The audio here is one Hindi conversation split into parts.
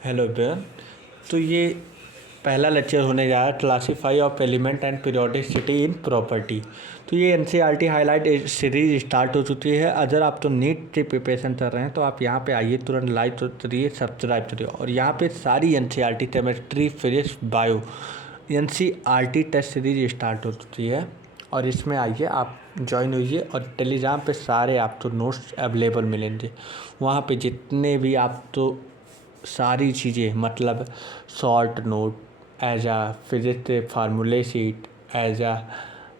Hello everyone. तो ये पहला लेक्चर होने जा रहा है classify of element and periodicity in property. तो ये एनसीईआरटी हाईलाइट सीरीज स्टार्ट हो चुकी है। अगर आप तो नीट की प्रिपरेशन कर रहे हैं तो आप यहाँ पे आइए, तुरंत लाइक करिए, सब्सक्राइब करिए। और यहाँ पे सारी NCERT chemistry, physics, bio NCERT test series start हो चुकी है। और इसमें आइए, आप ज्वाइन होइए। और टेलीग्राम पे सारे आपको नोट्स अवेलेबल मिलेंगे। वहाँ पे जितने भी आप तो सारी चीज़ें, मतलब शॉर्ट नोट, एज आ फिजिक्स फार्मूले शीट, एज आ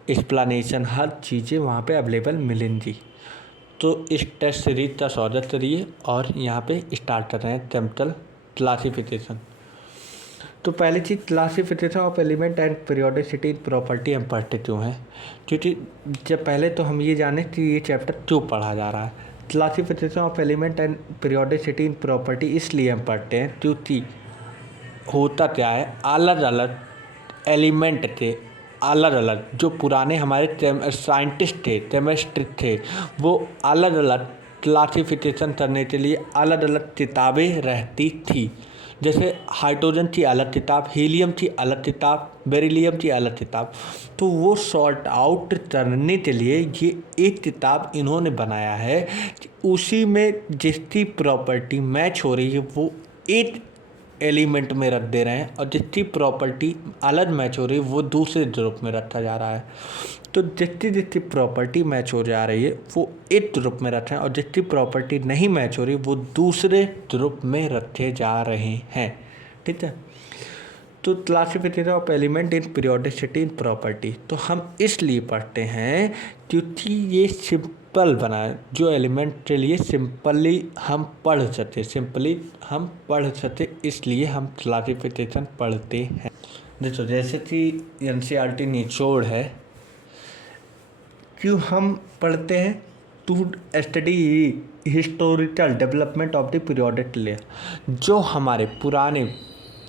एक्सप्लेनेशन, हर चीज़ें वहाँ पे अवेलेबल मिलेंगी। तो इस टेस्ट सीरीज का स्वागत करिए और यहाँ पे स्टार्ट कर रहे हैं चैप्टर क्लासिफिकेशन। तो पहली चीज़, classification of element and periodicity property हम पढ़ते क्यों हैं, क्योंकि जब पहले तो हम ये जाने कि ये चैप्टर क्यों पढ़ा जा रहा है। Classification of element and periodicity in property इसलिए हम पढ़ते हैं क्योंकि होता क्या है, अलग अलग एलिमेंट थे, अलग अलग जो पुराने हमारे साइंटिस्ट थे, केमिस्ट थे, वो अलग अलग क्लासिफिकेशन करने के लिए अलग अलग किताबें रहती थी। जैसे हाइड्रोजन की अलग किताब, हीलियम की अलग किताब, बेरिलियम की अलग किताब। तो वो सॉर्ट आउट करने के लिए ये एक किताब इन्होंने बनाया है कि उसी में जिसकी प्रॉपर्टी मैच हो रही है वो एक एलिमेंट में रख दे रहे हैं, और जितनी प्रॉपर्टी अलग मैच हो रही है वो दूसरे ग्रुप में रखा जा रहा है। तो जितनी जितनी प्रॉपर्टी मैच हो जा रही है वो एक ग्रुप में रखे हैं, और जितनी प्रॉपर्टी नहीं मैच हो रही वो दूसरे ग्रुप में रखे जा रहे हैं। ठीक है। तो classification of element in periodicity in property तो हम इसलिए पढ़ते हैं क्योंकि ये सिंपल बना है, जो एलिमेंट के लिए सिंपली हम पढ़ सके, इसलिए हम क्लासिफिकेशन पढ़ते हैं। देखो, जैसे कि एनसीईआरटी निचोड़ है, क्यों हम पढ़ते हैं, to study historical development of the periodic layer. जो हमारे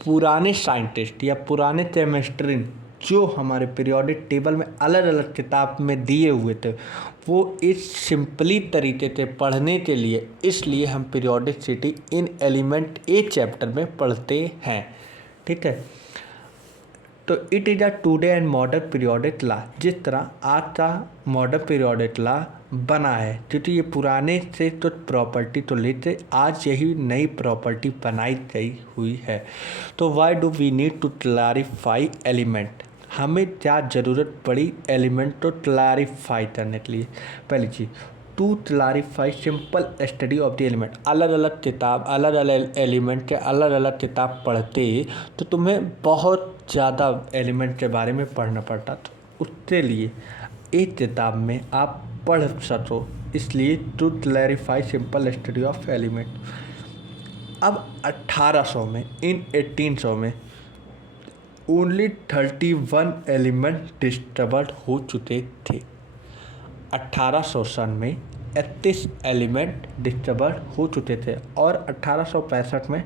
पुराने साइंटिस्ट या पुराने केमिस्ट्री जो हमारे पीरियोडिक टेबल में अलग अलग किताब में दिए हुए थे, वो इस सिंपली तरीके से पढ़ने के लिए, इसलिए हम पीरियोडिसिटी इन एलिमेंट एक चैप्टर में पढ़ते हैं। ठीक है। तो it is a today and modern periodic law. जिस तरह आज का मॉडर्न पीरियोडिक लॉ बना है, क्योंकि ये पुराने से तो प्रॉपर्टी तो लेते, आज यही नई प्रॉपर्टी बनाई गई हुई है। तो why do we need to clarify element, हमें क्या ज़रूरत पड़ी एलिमेंट को क्लैरिफाई करने के लिए। पहली चीज़, to clarify simple study of the element. अलग अलग किताब, अलग अलग एलिमेंट के अलग अलग किताब पढ़ते तो तुम्हें बहुत ज़्यादा एलिमेंट के बारे में पढ़ना पड़ता, तो उसके लिए एक किताब में आप पढ़ सको, इसलिए to clarify simple study of element. अब 1800 में, इन 1800 में ओनली 31 एलिमेंट डिस्कवर्ड हो चुके थे। 1800 सन में 31 एलिमेंट डिस्कवर हो चुके थे, और 1865 में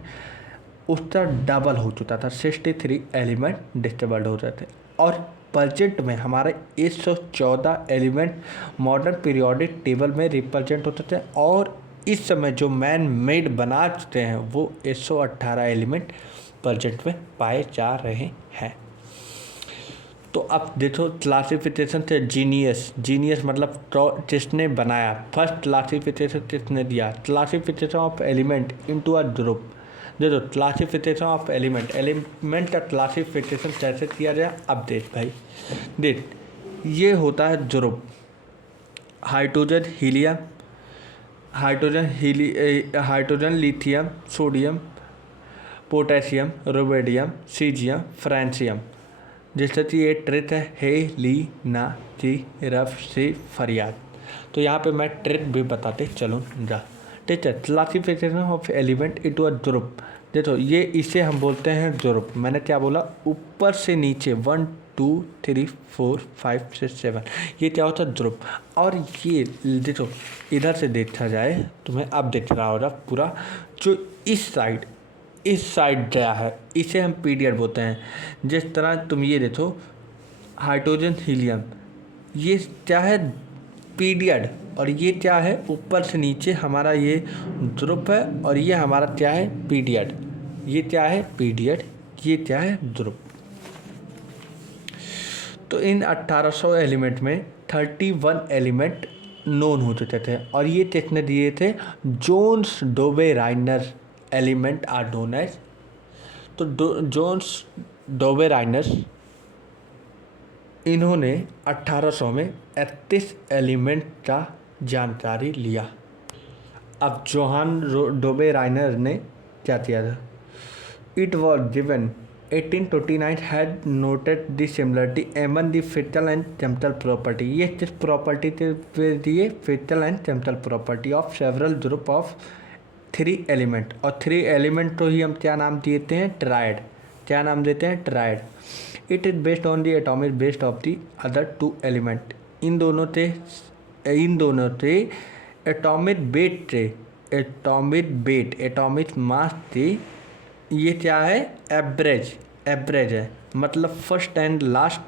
उसका डबल हो चुका था, 63 एलिमेंट डिस्कवर्ड हो रहे थे। और प्रेजेंट में हमारे 114 एलिमेंट मॉडर्न पीरियोडिक टेबल में रिप्रेजेंट होते थे, और इस समय जो मैन मेड बना चुके हैं वो 118 एलिमेंट प्रेजेंट में पाए जा रहे हैं। तो अब देखो, क्लासिफिकेशन से जीनियस मतलब जिसने बनाया, फर्स्ट क्लासिफिकेशन किसने दिया, classification of element into a group. देखो, क्लासिफिकेशन ऑफ एलिमेंट का क्लासिफिकेशन कैसे किया जाए। अब देख भाई, देख, ये होता है group, hydrogen lithium, sodium, potassium, rubidium, caesium, francium. जैसे कि ये ट्रिथ है, हेलिना ची रफ सी फरियाद। तो यहाँ पे मैं ट्रिथ भी बताते चलूँगा। ठीक है। Classification of element into a group. देखो, ये इसे हम बोलते हैं ग्रुप। मैंने क्या बोला, ऊपर से नीचे 1 2 3 4 5 6 7, ये क्या होता है, ग्रुप। और ये देखो, इधर से देखा जाए, तुम्हें अब दिख रहा होगा पूरा, जो इस साइड क्या है, इसे हम पीरियड बोलते हैं। जिस तरह तुम ये देखो, हाइड्रोजन हीलियम, ये क्या है, पीरियड। और ये क्या है, ऊपर से नीचे हमारा ये ग्रुप है, और ये हमारा क्या है, पीरियड। ये क्या है पीरियड, ये क्या है ध्रुव। तो इन 1800 एलिमेंट में 31 एलिमेंट नोन हो चुके थे और ये किसने दिए थे, Johann Dobereiner element are known as. तो जोन्स डोबे राइनर इन्होंने 1800 में 31 एलिमेंट का जानकारी लिया। अब जोहान डोबे राइनर ने क्या किया था, it was given 1829 had noted the similarity among the Fittel and Chemtal property। ये किस प्रॉपर्टी पे दिए, Fittel and Chemtal property of several group of 3 element. और 3 एलिमेंट तो ही हम क्या नाम देते हैं, ट्राइड। क्या नाम देते हैं, triad. It is based on the atomic based of the other 2 element. इन दोनों से एटॉमिक वेट थे, एटॉमिक मास थी। ये क्या है, एवरेज है, मतलब फर्स्ट एंड लास्ट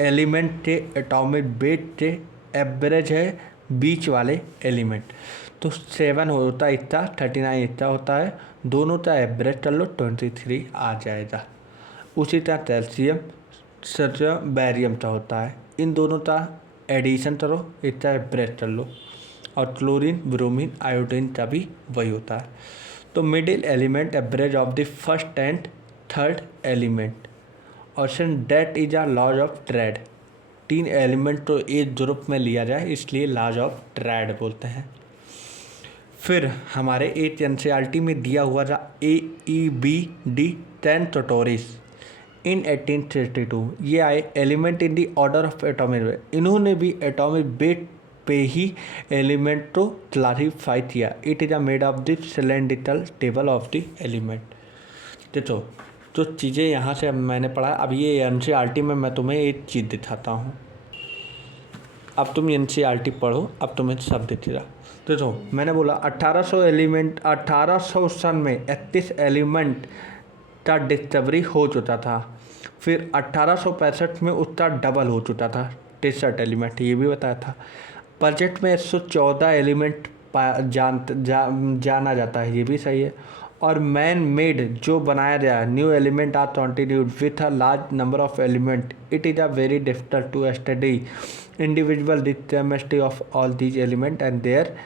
एलिमेंट के एटॉमिक वेट के एवरेज है बीच वाले एलिमेंट। तो 7 होता है इतना, 39 इतना होता है, दोनों का एवरेज कर लो 23 आ जाएगा। उसी तरह कैल्शियम सोडियम बैरियम का होता है, इन दोनों का एडिशन करो, इतना एवरेज कर लो। और क्लोरीन ब्रोमीन आयोडीन का भी वही होता है। तो middle element average of the first and third element. Option date is a laws of trade. 3 element तो एक ग्रुप में लिया जाए इसलिए लॉज ऑफ ट्रेड बोलते हैं। फिर हमारे एक एनसीईआरटी में दिया हुआ था AEBD 10 टोटोरिस इन 1832। ये आए element in the order of atomic weight. इन्होंने भी एटॉमिक वेट पे ही एलिमेंट को क्लासीफाई किया। It is a made of the cylindrical table of the element. देखो जो चीज़ें यहाँ से मैंने पढ़ा, अब ये एनसीईआरटी में मैं तुम्हें एक चीज़ दिखाता हूँ। अब तुम एनसीईआरटी पढ़ो, अब तुम्हें सब दिखेगा। देखो मैंने बोला 1800 सन में 31 एलिमेंट का डिस्कवरी हो चुका था। फिर 1865 में उसका डबल हो चुका था 63 एलिमेंट, ये भी बताया था। बजट में 114 एलिमेंट जाना जाता है, ये भी सही है। और मैन मेड जो बनाया गया new element are continued with a large number of element. It is a very difficult to study individual the chemistry of all these element and there.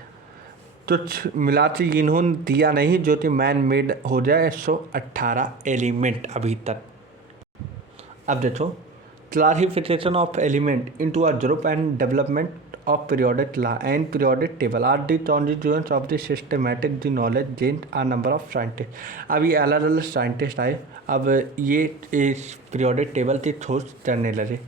कुछ मिला के इन्होंने दिया नहीं जो कि मैन मेड हो जाए 118 एलिमेंट अभी तक। अब देखो classification of element into a group and development of periodic law and periodic table are the constituents of the systematic the knowledge gained a number of scientists। अब ये अलग अलग साइंटिस्ट आए, अब ये इस पीरियोडिक टेबल की खोज करने लगे।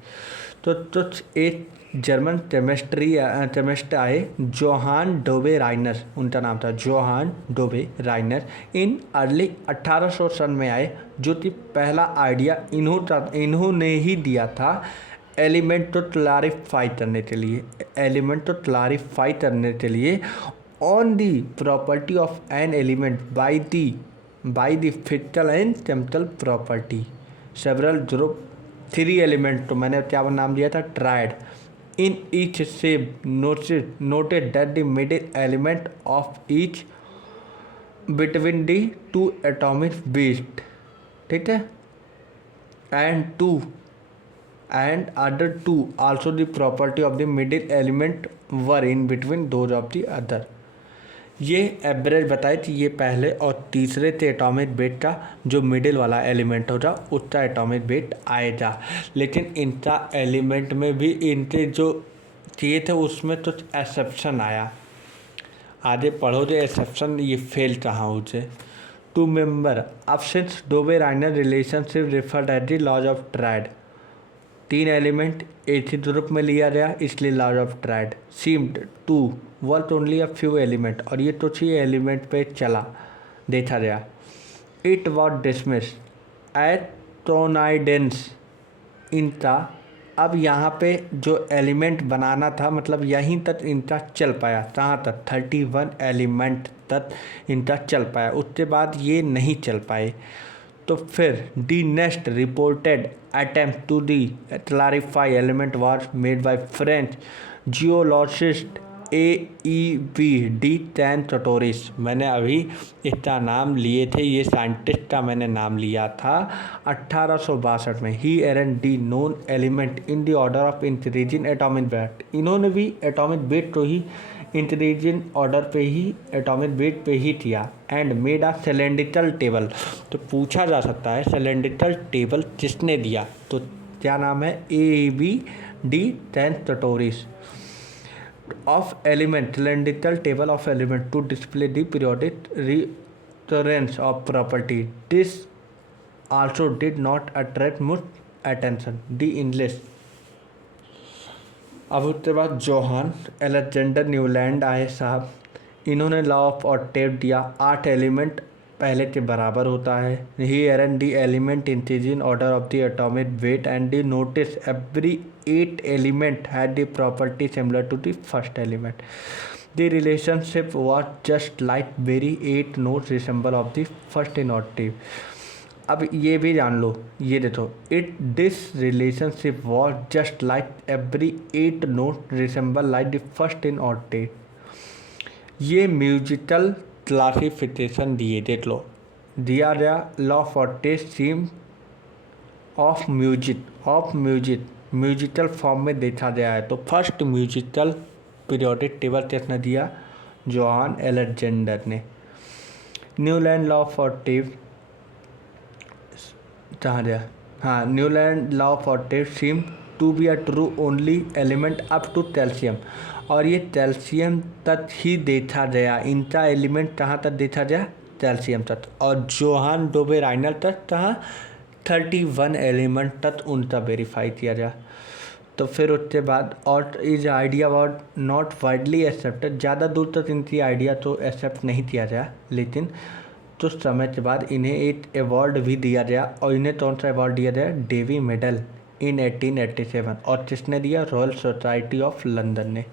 तो एक जर्मन केमिस्ट आए जोहान डोबे राइनर, उनका नाम था जोहान डोबे राइनर। इन अर्ली 1800 सन में आए, जो कि पहला आइडिया इन्होंने ही दिया था एलिमेंट को क्लारीफाई करने के लिए on the property of an element by the physical and chemical property several group 3 element, तो मैंने क्या नाम दिया था, ट्राइड। इन ईच से noted that the middle element of each between the 2 atomic based, ठीक है, and other 2 also the property of the middle element were in between those of the other। ये एवरेज बताए कि ये पहले और तीसरे थे एटॉमिक वेट का, जो मिडिल वाला एलिमेंट होगा उसका एटॉमिक वेट आएगा। लेकिन इनका एलिमेंट में भी इनके जो किए थे उसमें तो एक्सेप्शन आया, आगे पढ़ो जो एक्सेप्शन ये फेल कहाँ हो जाए। टू मेंबर अब since Dobereiner relationship referred at the laws of triad. 3 element एक ही ग्रुप में लिया गया इसलिए laws of triad. Seemed to worth only a few element, और ये तो 6 एलिमेंट पे चला देखा गया। इट वॉज डिसमिस एट टोनाइडेंस इनका। अब यहाँ पे जो एलिमेंट बनाना था मतलब यहीं तक इनका चल पाया, कहाँ तक, 31 एलिमेंट तक इनका चल पाया, उसके बाद ये नहीं चल पाए। तो फिर the next reported attempt to the clarify element was made by French geologist AEBD टेंटोटोरिस, मैंने अभी इसका नाम लिए थे, ये साइंटिस्ट का मैंने नाम लिया था 1862 में। He arranged the known element in the order of increasing atomic weight, इन्होंने भी एटॉमिक वेट तो ही इंक्रीजिंग ऑर्डर पे ही एटॉमिक वेट पे ही किया। And made a cylindrical table, तो पूछा जा सकता है सिलेंड्रिकल टेबल किसने दिया, तो क्या नाम है, AEBD टेंटोटोरिस of element, cylindrical table of element to display the periodic recurrence of property. This also did not attract much attention. The English, अब उसके बाद जोहान एलेक्जेंडर न्यूलैंड आए साहब, इन्होंने लॉ ऑफ ऑक्टेव दिया, 8 एलिमेंट पहले के बराबर होता है। He arranged the element increasing order of the atomic weight and the notice every 8 element had the property similar to the first element. The relationship was just like very 8 note resemble of the first in octave. अब ये भी जान लो, ये देखो, this relationship was just like every 8 note resemble like the first in octave. ये म्यूजिकल क्लासिफिकेशन दिए, देख लो, दिया गया law for test seem of musical form में देखा गया है। तो फर्स्ट म्यूजिकल पीरियोडिक टेबल किसने दिया, जोहान एलेक्जेंडर ने। न्यूलैंड लॉ फॉर टेब कहाँ गया, हाँ, Newland law for tab seem to be a true only element up to calcium, और ये कैल्शियम तक ही देखा गया, इनका एलिमेंट कहाँ तक देखा गया, कैल्शियम तक। और जोहान डोबे राइनल तक कहाँ, 31 एलिमेंट तक उनका वेरीफाई किया गया। तो फिर उसके बाद और is idea about not widely accepted, ज़्यादा दूर तक इनकी आइडिया तो एक्सेप्ट नहीं किया गया, लेकिन कुछ समय के बाद इन्हें एक अवार्ड भी दिया गया, और इन्हें कौन सा अवार्ड दिया गया, डेवी मेडल इन 1887, और किसने दिया, रॉयल सोसाइटी ऑफ लंदन ने।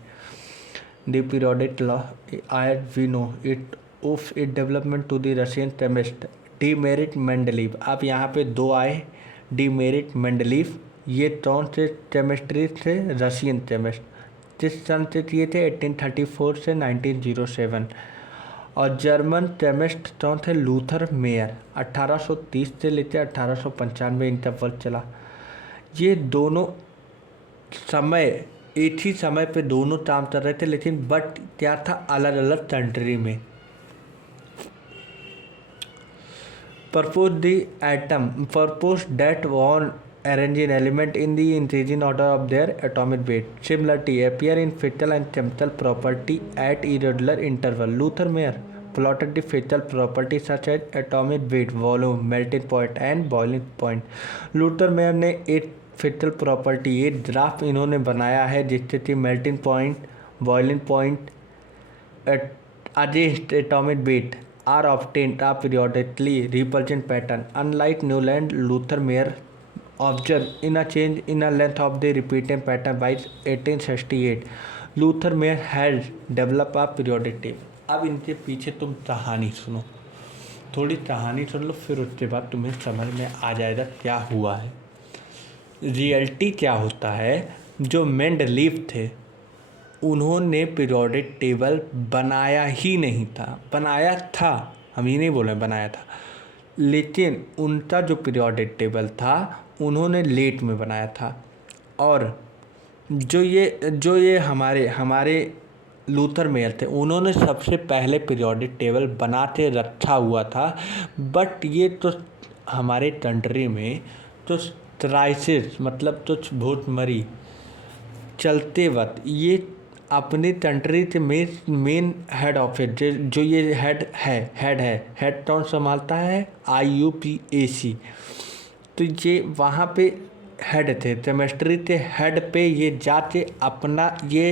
The periodic law, as we know it, of its development to the Russian chemist demerit Mendeleev. अब यहाँ पे दो आए, डीमेरिट मेंडलीव, ये कौन से केमिस्ट्री थे, रशियन केमिस्ट, किस सन से किए थे, 1834 से 1907। और जर्मन केमिस्ट कौन थे, लूथर मेयर, 1830 से लेकर 1895 इनका वर्क चला। ये दोनों समय एक ही समय पे दोनों काम कर रहे थे, लेकिन बट क्या था, अलग अलग कंट्री में। Propose the atom, propose that one arranging element in the increasing order of their atomic weight. Similarity appear in physical and chemical property at irregular interval. Luther Meyer plotted the physical properties such as atomic weight, volume, melting point and boiling point. Luther Meyer ने एक फिजिकल प्रॉपर्टी, एक ग्राफ इन्होंने बनाया है जिससे कि melting point, boiling point, against atomic weight are obtained a periodically repulsion pattern. Unlike Newland, Luther Meyer observed in a change in a length of the repeating pattern by 1868. Luther Meyer had developed a periodic table. अब इनके पीछे तुम कहानी सुनो, थोड़ी कहानी सुन लो, फिर उसके बाद तुम्हें समझ में आ जाएगा क्या हुआ है, रियलिटी क्या होता है। जो मेंडलीव थे उन्होंने पीरियोडिक टेबल बनाया ही नहीं था, बनाया था, हम ये नहीं बोले बनाया था, लेकिन उनका जो पीरियोडिक टेबल था उन्होंने लेट में बनाया था। और जो ये हमारे लूथर मेयर थे, उन्होंने सबसे पहले पीरियोडिक टेबल बना के रखा हुआ था। बट ये तो हमारे कंट्री में तो क्राइसिस, मतलब तो भूखमरी चलते वक्त ये अपनी कंट्री के मेन हेड ऑफिस, जो ये हेड कौन संभालता है, IUPAC। तो ये वहाँ पे हेड थे, केमिस्ट्री के हेड पे ये जाके अपना ये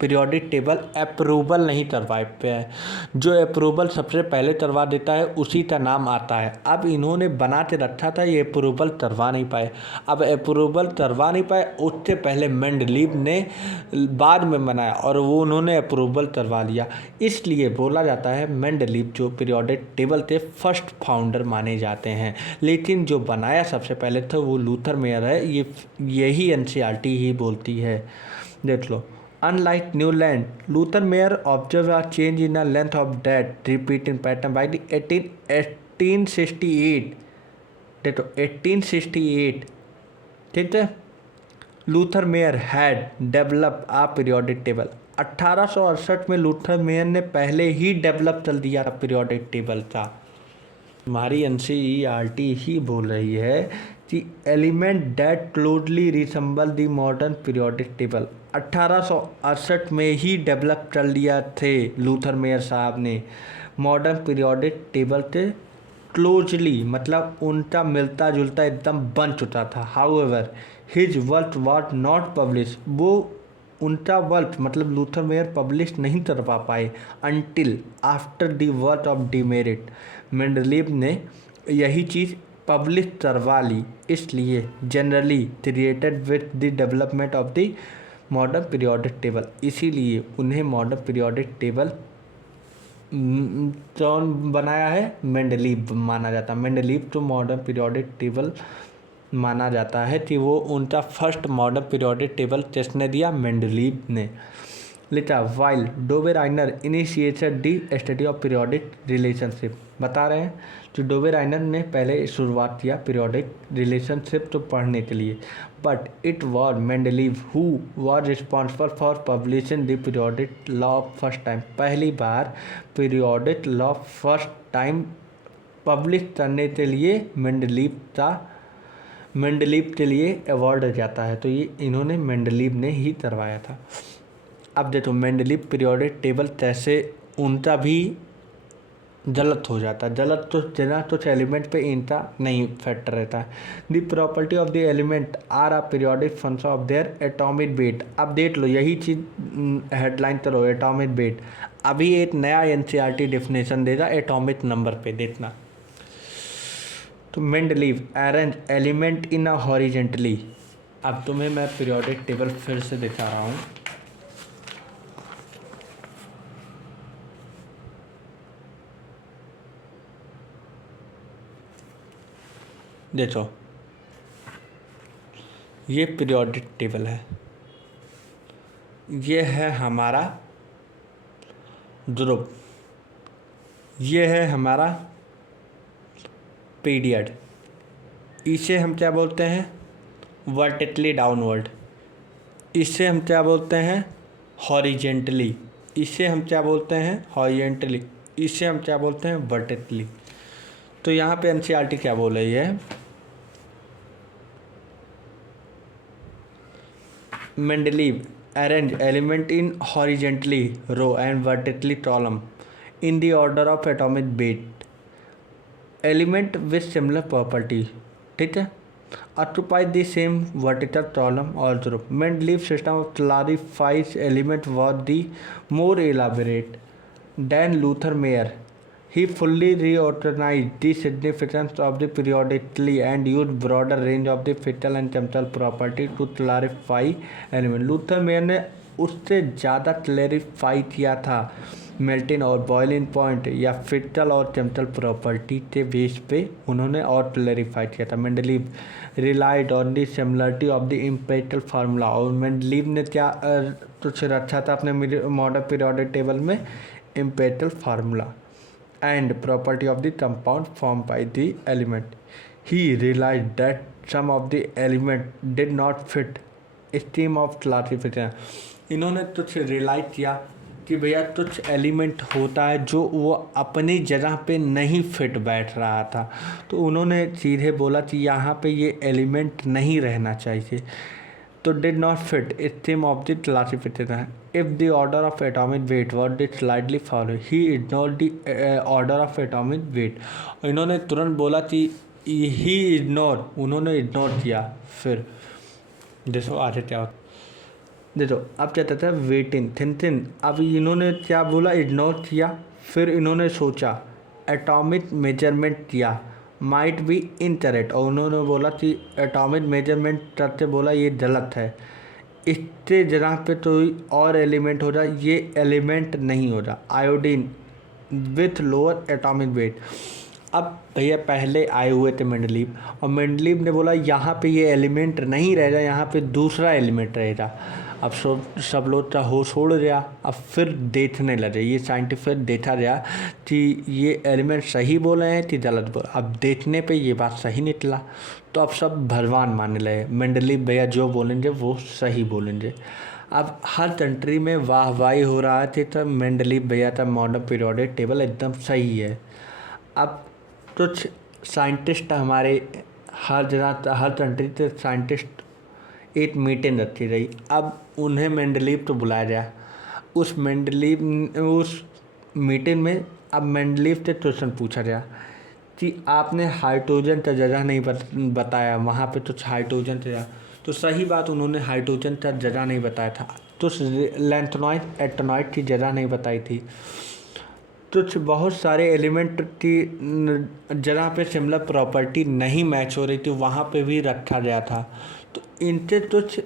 पीरियोडिक टेबल अप्रूवल नहीं करवा पाए। जो अप्रूवल सबसे पहले करवा देता है उसी का नाम आता है। अब इन्होंने बना के रखा था, ये अप्रूवल करवा नहीं पाए। अब अप्रूवल करवा नहीं पाए, उससे पहले मेंडलीव ने बाद में बनाया और वो उन्होंने अप्रूवल करवा लिया। इसलिए बोला जाता है मेंडलीव जो पीरियोडिक टेबल के फर्स्ट फाउंडर माने जाते हैं, लेकिन जो बनाया सबसे पहले था वो लूथर मेयर है। यही NCERT ही बोलती है, देख लो। Unlike Newland, Luther Meyer observed a change in the length of that repeating pattern by the 1868. देखो 1868, ठीक है। Luther Meyer had develop a periodic table. 1868 में लूथर मेयर ने पहले ही डेवलप कर दिया था पीरियोडिक टेबल था। हमारी एनसीईआरटी ही बोल रही है कि element that closely resemble the modern periodic table 1868 में ही डेवलप कर लिया थे लूथर मेयर साहब ने। मॉडर्न पीरियोडिक टेबल से क्लोजली मतलब उनका मिलता जुलता एकदम बन चुका था। However his work was not publish, वो उनका वर्क मतलब लूथर मेयर पब्लिश नहीं कर पाए until after the work of demerit. Mendeleev ने यही चीज़ पब्लिश करवा ली, इसलिए generally created with the development of the modern periodic table, इसीलिए उन्हें मॉडर्न पीरियोडिक टेबल कौन बनाया है? मेंडलीव माना जाता है। मेंडलीव तो मॉडर्न पीरियोडिक टेबल माना जाता है कि वो उनका फर्स्ट मॉडर्न पीरियोडिक टेबल किसने दिया? मेंडलीव ने। लिखा while Dobereiner initiated the study of periodic relationship, बता रहे हैं जो डोबेराइनर ने पहले शुरुआत किया पीरियोडिक रिलेशनशिप तो पढ़ने के लिए, but it was Mendeleev who was responsible for publishing the periodic law first time. पहली बार periodic law first time publish करने के लिए मेंडलीव के लिए अवार्ड जाता है, तो ये इन्होंने मेंडलीव ने ही करवाया था। अब देखो मेंडलीव पीरियोडिक टेबल कैसे उनका भी गलत हो जाता है। गलत तो जना तो एलिमेंट पे इनका नहीं इफेक्ट रहता है। The property of the element are a periodic function of their atomic weight. अब देख लो यही चीज़ हेडलाइन करो एटॉमिक वेट। अभी एक नया एनसीईआरटी डेफिनेशन देगा एटॉमिक नंबर पे, देखना। तो Mendeleev arrange element in a horizontally. अब तुम्हें मैं पीरियोडिक टेबल फिर से दिखा रहा हूँ। देखो ये पीरियोडिक टेबल है, ये है हमारा ध्रुव, ये है हमारा पीरियड। इसे हम क्या बोलते हैं? Vertically downward. इसे हम क्या बोलते हैं? हॉरिजेंटली। इसे हम क्या बोलते हैं? हॉरिजेंटली। इसे हम क्या बोलते हैं? वर्टिकली। तो यहाँ पे एनसीईआरटी क्या बोल रही है? Mendeleev arranged element in horizontally row and vertically column in the order of atomic weight. Element with similar property, ठीक है, occupy the same vertical column or row. Mendeleev's system of classifies element was the more elaborate than Luther Meyer. He fully reorganized the significance of the periodically and used broader range of the physical and chemical property to clarify element. Luther mayor ने उससे ज़्यादा क्लैरिफाई किया था मेल्टिंग और बॉइलिंग पॉइंट या फिजिकल और केमिकल प्रॉपर्टी के बेस पे उन्होंने और क्लैरिफाई किया था। Mendeleev relied on the similarity of the empirical formula, और मेंडलीव ने क्या कुछ रखा था अपने मॉडर्न पीरियोडिक टेबल में? Empirical formula and property of the compound formed by the element. He realized that some of the element did not fit scheme of classification. इन्होंने कुछ रियलाइज किया कि भैया कुछ एलिमेंट होता है जो वो अपनी जगह पे नहीं फिट बैठ रहा था, तो उन्होंने सीधे बोला कि यहाँ पे ये एलिमेंट नहीं रहना चाहिए, तो did not fit scheme of the classification. If the order of atomic weight was slightly followed, he ignored the order of atomic weight. इन्होंने तुरंत बोला कि उन्होंने इग्नोर किया। फिर देखो आगे क्या होता, देखो अब क्या कहता है वेटिंग थिन। अब इन्होंने क्या बोला? इग्नोर किया। फिर इन्होंने सोचा, एटॉमिक मेजरमेंट किया, माइट बी इनकरेक्ट, और उन्होंने बोला कि एटॉमिक मेजरमेंट करते बोला ये गलत है, इससे जगह पे तो और एलिमेंट हो रहा, ये एलिमेंट नहीं हो रहा। Iodine with lower atomic weight. अब भैया पहले आए हुए थे मेंडलीव, और मेंडलीव ने बोला यहाँ पे ये एलिमेंट नहीं रहेगा, यहाँ पे दूसरा एलिमेंट रहेगा। अब सब लोग तो होश उड़ गया। अब फिर देखने लगे, ये साइंटिफिक देखा गया कि ये एलिमेंट सही बोले हैं कि गलत बोले। अब देखने पे ये बात सही निकला तो अब सब भगवान मानने लगे, मेंडलीव भैया जो बोलेंगे वो सही बोलेंगे। अब हर कंट्री में वाहवाही हो रहा थी तो मेंडलीव भैया का मॉडर्न पीरियोडिक टेबल एकदम सही है। अब कुछ साइंटिस्ट हमारे हर जगह हर कंट्री के साइंटिस्ट एक मीटिंग रखी गई। अब उन्हें मेंडलीव तो बुलाया गया। उस मीटिंग में अब मेंडलीव से क्वेश्चन पूछा गया कि आपने हाइड्रोजन का जगह नहीं बताया, वहाँ पे तो हाइड्रोजन था। तो सही बात, उन्होंने हाइड्रोजन का जगह नहीं बताया था, तो लैंथेनॉइड एटनॉइड की जगह नहीं बताई थी। कुछ बहुत सारे एलिमेंट की जगह पे सिमिलर प्रॉपर्टी नहीं मैच हो रही थी, वहाँ पे भी रखा गया था। तो इनसे कुछ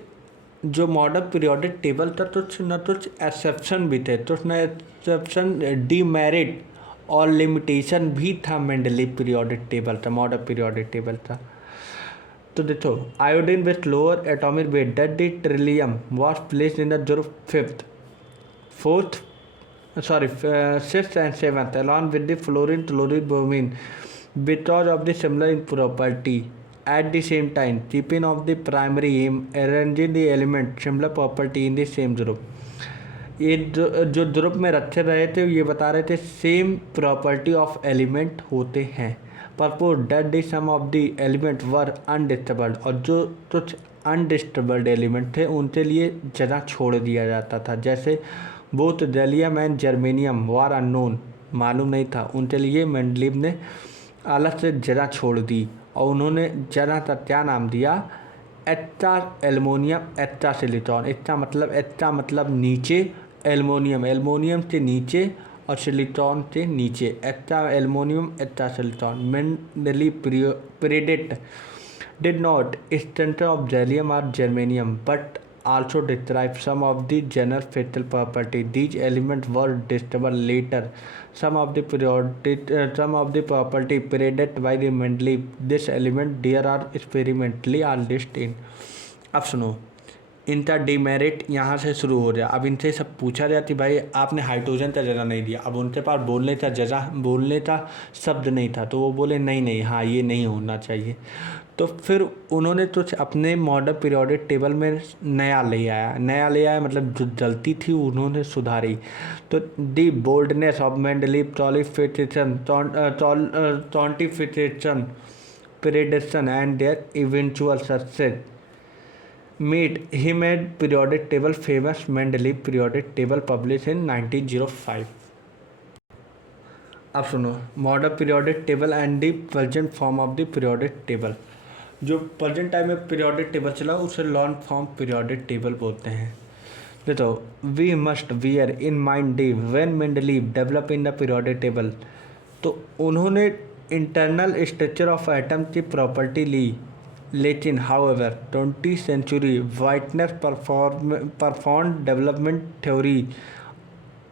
जो मॉडर्न पीरियोडिक टेबल था कुछ न कुछ एक्सेप्शन भी थे, कुछ न एक्सेप्शन डीमेरिट और लिमिटेशन भी था। मेंडलीव पीरियोडिक टेबल था, मॉडर्न पीरियोडिक टेबल था। तो देखो, iodine with lower atomic weight that the Trillium was placed in the group sixth and seventh, along with the fluorine, chlorine, bromine, because of the similar in property. At the same time, keeping of the primary aim, arranging the element similar property in the same group. ये जो ग्रुप में रखे रहे थे ये बता रहे थे सेम प्रॉपर्टी ऑफ एलिमेंट होते हैं। Purpose that the sum of the element were undisturbed, और जो कुछ अनडिस्टर्ब्ड एलिमेंट थे उनके लिए जगह छोड़ दिया जाता था। जैसे both gallium and germanium war unknown, मालूम नहीं था, उनके लिए मेंडलीव ने अलग से जगह छोड़ दी और उन्होंने जगह का क्या नाम दिया, extra aluminium extra silicon. Extra मतलब नीचे, एल्युमिनियम से नीचे और सिलिकॉन से नीचे, extra aluminium extra silicon. Mendeleev did not strength of gallium or germanium but also describe some of the general fatal property. These elements were discovered later. Some of the property predicted by the Mendeleev. This element there are experimentally are listed in. अब सुनो, इनका डीमेरिट यहाँ से शुरू हो गया। अब इनसे सब पूछा जाए कि भाई आपने हाइड्रोजन का जगह नहीं दिया। अब उनके पास बोलने का शब्द नहीं था, तो वो बोले नहीं हाँ ये नहीं होना चाहिए। तो फिर उन्होंने कुछ अपने मॉडर्न पीरियोडिक टेबल में नया ले आया, मतलब जो गलती थी उन्होंने सुधारी। तो the boldness of Mendeleev quantification prediction and their eventual success made him a periodic table famous. Mendeleev periodic table published in 1905. अब सुनो, modern periodic table and the present form of the periodic table. जो प्रेजेंट टाइम में पीरियोडिक टेबल चला उसे लॉन्ग फॉर्म पीरियोडिक टेबल बोलते हैं। देखो, we must wear in mind day when Mendeleev develop in the periodic table. तो उन्होंने इंटरनल स्ट्रक्चर ऑफ एटम की प्रॉपर्टी ली, लेकिन however 20th century whitener perform development theory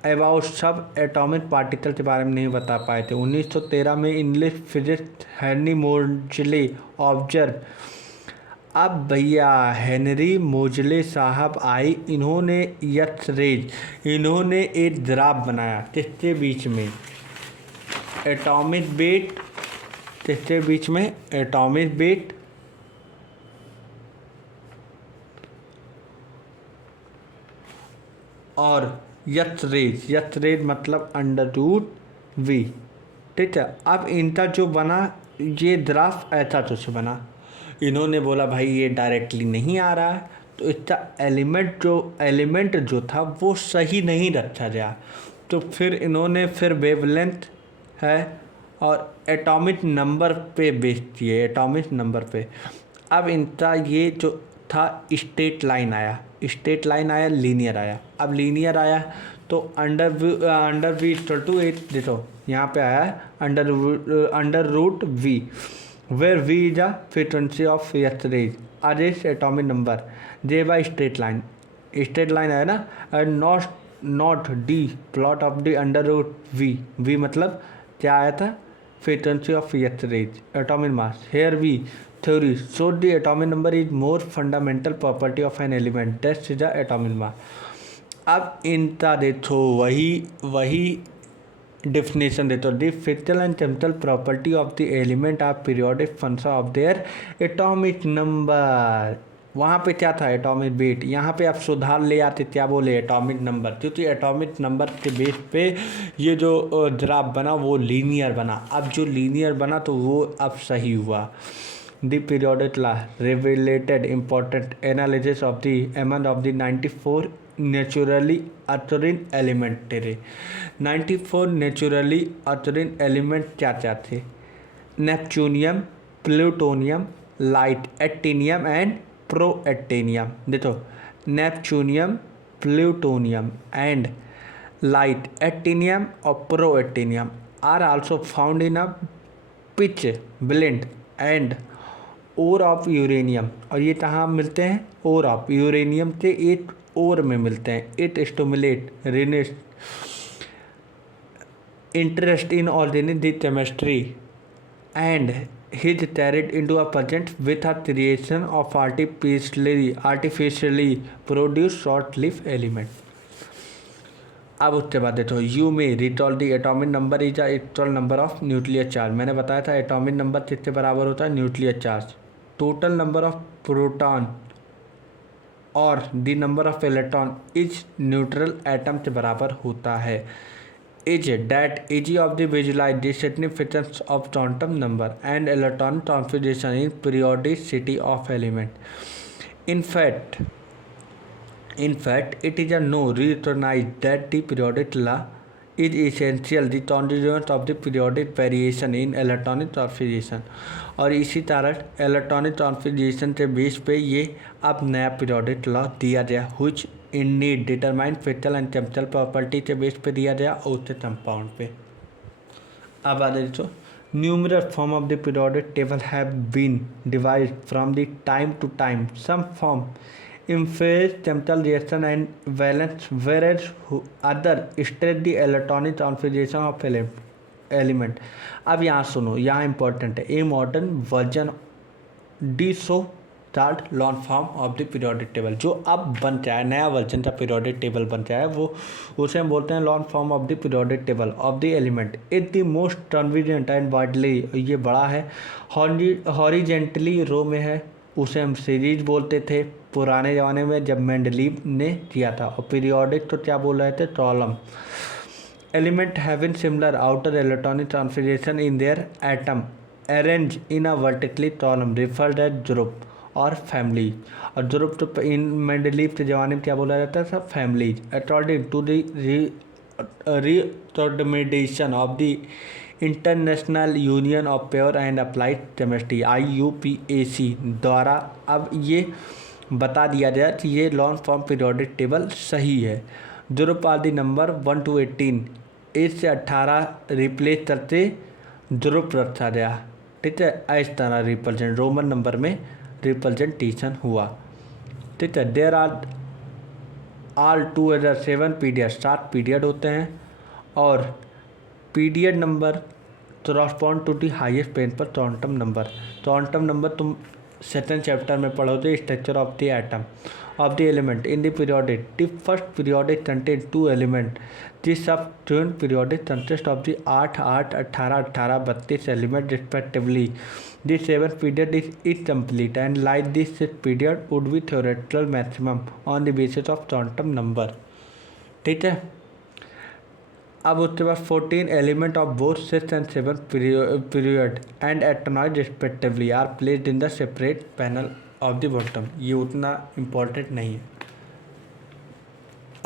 about sub atomic particle के बारे में नहीं बता पाए थे। 1913 में इंग्लिश फिजिस्ट हेनरी मोजले ऑब्जर्व। अब भैया हेनरी मोजले साहब आए, इन्होंने इन्होंने एक ग्राफ बनाया किसके बीच में, एटॉमिक वेट, किसके बीच में, एटॉमिक वेट और यथ रेज मतलब √V। ठीक है, अब इनका जो बना ये ग्राफ ऐसा कुछ बना। इन्होंने बोला भाई ये डायरेक्टली नहीं आ रहा है, तो इसका एलिमेंट जो था वो सही नहीं रखा गया। तो फिर इन्होंने वेवलेंथ है और एटॉमिक नंबर पे बेस किए, एटॉमिक नंबर पे। अब इनका ये जो था स्ट्रेट लाइन आया, लीनियर आया। अब लीनियर आया तो अंडर वी इक्वल टू 8, देखो यहाँ पे आया under, where V is a frequency of यथ रेज अरेज atomic number Z by straight line आया ना, and not the plot of the under. V मतलब क्या आया था, frequency of X-rays. Atomic mass. Here we theory showed the atomic number is more fundamental property of an element. That is the atomic mass. अब इनका देखो वही definition देते हो. The physical and chemical property of the element are periodic function of their atomic number. वहाँ पे क्या था एटॉमिक वेट, यहाँ पे आप सुधार ले आते क्या बोले एटॉमिक नंबर, क्योंकि एटॉमिक नंबर के बेस पे ये जो ग्राफ बना वो लीनियर बना. अब जो लीनियर बना तो वो अब सही हुआ. The periodic law related important analysis of the एमन of the 94 naturally occurring element थे. 94 नेचुरली अचरिंग एलिमेंट क्या क्या थे? Neptunium, plutonium, light actinium and protactinium. देखो neptunium, plutonium and light actinium और protactinium are also found in a pitchblende and ore of uranium. और ये कहाँ मिलते हैं? ओर ऑफ यूरेनियम के एक ओर में मिलते हैं. It stimulate renewed interest in organic chemistry and his carried into a pageant with a creation of artificially produced short-lived element. अब उसके बाद देखो यू में रिटॉल the atomic number is a equal number of nuclear charge. मैंने बताया था एटॉमिक नंबर किसके बराबर होता है? Nuclear charge. Total number of proton और the number of electron is neutral atom के बराबर होता है. Is that is of the visualize the significance of quantum number and electron configuration in periodicity of element. In fact, it is a no recognized that the periodic law is essential the constituent of the periodic variation in electronic configuration. और इसी कारण इलेक्ट्रॉनिक कॉन्फ़िगरेशन के बेस पे ये अब नया पीरियोडिक लॉ दिया गया which in need determine physical and chemical property के बेस पे दिया गया और उसके कंपाउंड पे. अब आ जाए तो numerous form of the periodic table have been devised from the time to time. Some form emphasize chemical reaction and valence whereas other stress the electronic configuration of element. अब यहाँ सुनो, यहाँ इंपॉर्टेंट है. A modern version D so third long form of the periodic table जो अब बन जाए, नया वर्जन का पीरियोडिक टेबल बन जाए वो उसे हम बोलते हैं long form of the periodic table of the element. Is the most convenient and widely, ये बड़ा है, हॉरिजेंटली रो में है, उसे हम सीरीज बोलते थे पुराने ज़माने में जब मेंडलीव ने किया था. और पीरियोडिक तो क्या बोल रहे थे? Column. Element having similar outer electronic configuration in their atom arrange in a vertically column referred age group और फैमिली. और ग्रुप तो इन मेंडलीव के ज़माने में क्या बोला जाता था? Families. According to the recommendation of the International Union of Pure and Applied Chemistry IUPAC द्वारा अब ये बता दिया गया कि ये लॉन्ग फॉर्म पीरियोडिक टेबल सही है. ग्रुप आदि नंबर 1 to 18 1 से 18 रिप्लेस करते ग्रुप रखा गया. ठीक है, इस तरह रिप्रेजेंट रोमन नंबर में रिप्रेजेंटेशन हुआ. ठीक है, there are all 7 period, 7 period होते हैं और period number correspond to the highest pen पर क्वांटम नंबर. क्वांटम नंबर तुम सेकेंड चैप्टर में पढ़ोगे structure of the atom of the element in the periodic. The first periodic contain 2 element. The subsequent periodic consist of the 8, 8, 18, 18, 32 element respectively. The seventh period is incomplete and like this period would be theoretical maximum on the basis of quantum number. ठीक है, अब उसके बाद 14 element of both 6 and 7 period and actinoid respectively are placed in the separate panel of the bottom. ये उतना इम्पोर्टेंट नहीं है.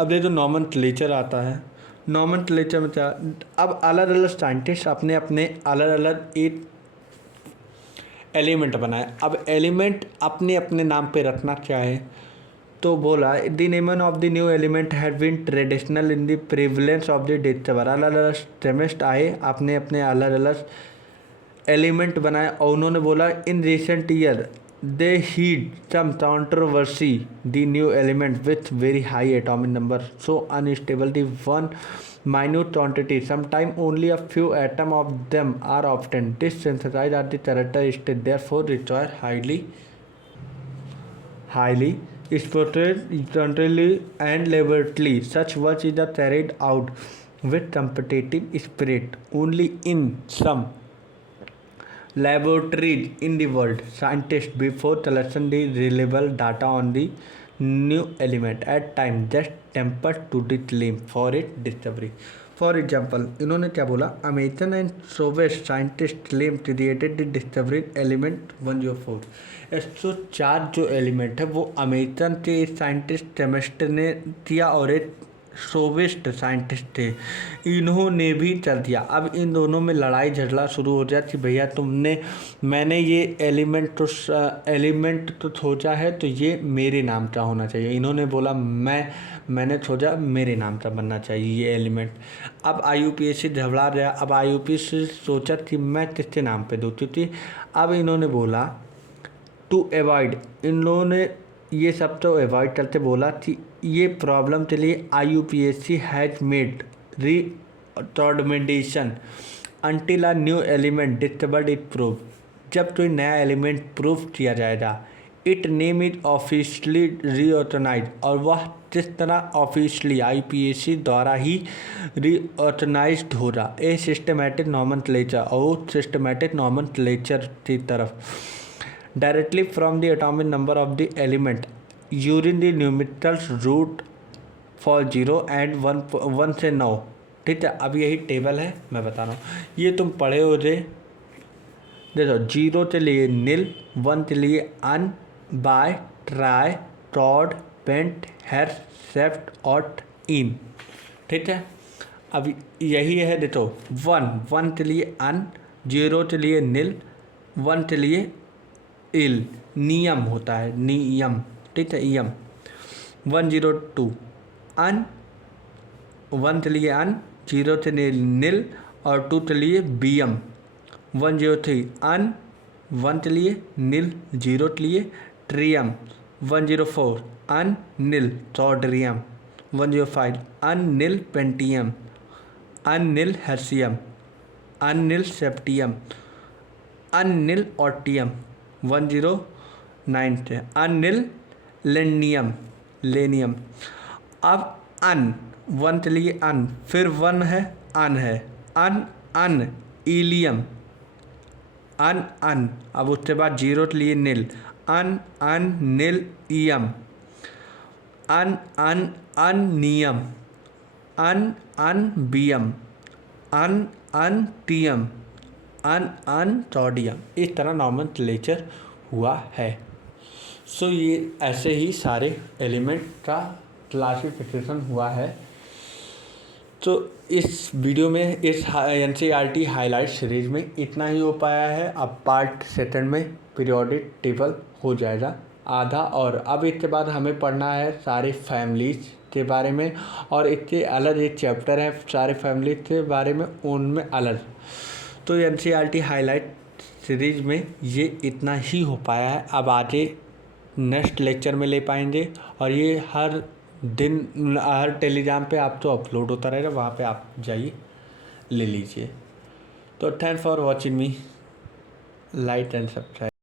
अब ये जो नॉमेनक्लेचर आता है, नॉमेनक्लेचर में क्या, अब अलग अलग साइंटिस्ट अपने अपने अलग अलग एक एलिमेंट बनाए. अब एलिमेंट अपने अपने नाम पे रखना चाहे तो बोला the naming of the new element had been traditional in the prevalence of the discover. अलग अलग केमिस्ट आए, अपने अपने अलग अलग एलिमेंट बनाए और उन्होंने बोला in recent year they heed some controversy. The new element with very high atomic number, so unstable the one minute quantity. Sometimes only a few atoms of them are often. This synthesized are the characteristics, therefore require highly spontaneously and laboratory. Such work is carried out with competitive spirit only in some laboratories in the world. Scientists before collection the reliable data on the new element at time just tempered to the claim for its discovery. For example इन्होंने क्या बोला, American and Soviet scientist claim created the discovery element 104। 104 जो एलिमेंट है वो अमेरिकन के साइंटिस्ट केमिस्ट ने किया और एक सोवियत साइंटिस्ट थे, इन्होंने भी चल दिया। अब इन दोनों में लड़ाई झगड़ा शुरू हो जाती, भैया मैंने ये एलिमेंट तो सोचा है तो ये मेरे नाम का होना चाहिए। इन्होंने बोला मैंने सोचा मेरे नाम का बनना चाहिए ये एलिमेंट। अब IUPAC झगड़ा रहा। अब IUPAC सोचा कि मैं किसके नाम पे दूँ, क्योंकि अब इन्होंने बोला टू अवॉइड, इन लोगों ने ये सब तो अवॉइड करते बोला कि ये प्रॉब्लम के लिए IUPAC has made recommendation until a new element discovered it prove. जब कोई नया एलिमेंट प्रूव किया जाएगा, it name is officially reorganize, और वह किस तरह ऑफिशियली IUPAC द्वारा ही रीऑर्गेनाइज्ड हो रहा ए सिस्टमेटिक नॉमेनक्लेचर, और सिस्टमेटिक नॉमेनक्लेचर की तरफ directly from the atomic number of the element using the numerical root for 0 and 1 से 9। ठीक है, अब यही टेबल है, मैं बता रहा हूँ, ये तुम पढ़े हो जे। देखो 0 के लिए नील, 1 के लिए अन, बाय, ट्राई, टॉड, पेंट, हेर, सेफ्ट और इन। ठीक है, अब यही है। देखो 1 के लिए अन, 0 के लिए नील, 1 के लिए इल, नियम होता है, नियम। ठीक है, यम। 102 अन, 1 के लिए अन, 0 के लिए नील और 2 के लिए बियम। 103 अन, 1 के लिए नील, 0 के लिए ट्रियम। 104 अन नील सॉड्रियम। 105 अन नील पेंटियम, अन नील हेर्सियम, अन नील सेप्टियम, अन नील ऑटियम। 109 थे अनिल लेनियम। अब अन, 1 के लिए अन, फिर 1 है अन है, अन इलियम, अन। अब उसके बाद 0 के लिए नील, अन नील इयम, अन नियम, अन बियम, अन टियम, अन सोडियम। इस तरह नॉमेनक्लेचर हुआ है। सो ये ऐसे ही सारे एलिमेंट का क्लासिफिकेशन हुआ है। तो इस वीडियो में इस NCERT हाईलाइट सीरीज में इतना ही हो पाया है। अब पार्ट सेकंड में पीरियोडिक टेबल हो जाएगा आधा, और अब इसके बाद हमें पढ़ना है सारे फैमिलीज के बारे में, और इसके अलग एक चैप्टर है सारे फैमिलीज के बारे में, उनमें अलग। तो NCERT हाईलाइट सीरीज में ये इतना ही हो पाया है। अब आगे नेक्स्ट लेक्चर में ले पाएंगे, और ये हर दिन हर टेलीग्राम पे आप तो अपलोड होता रहेगा, वहाँ पे आप जाइए ले लीजिए। तो thanks for watching me, like and subscribe.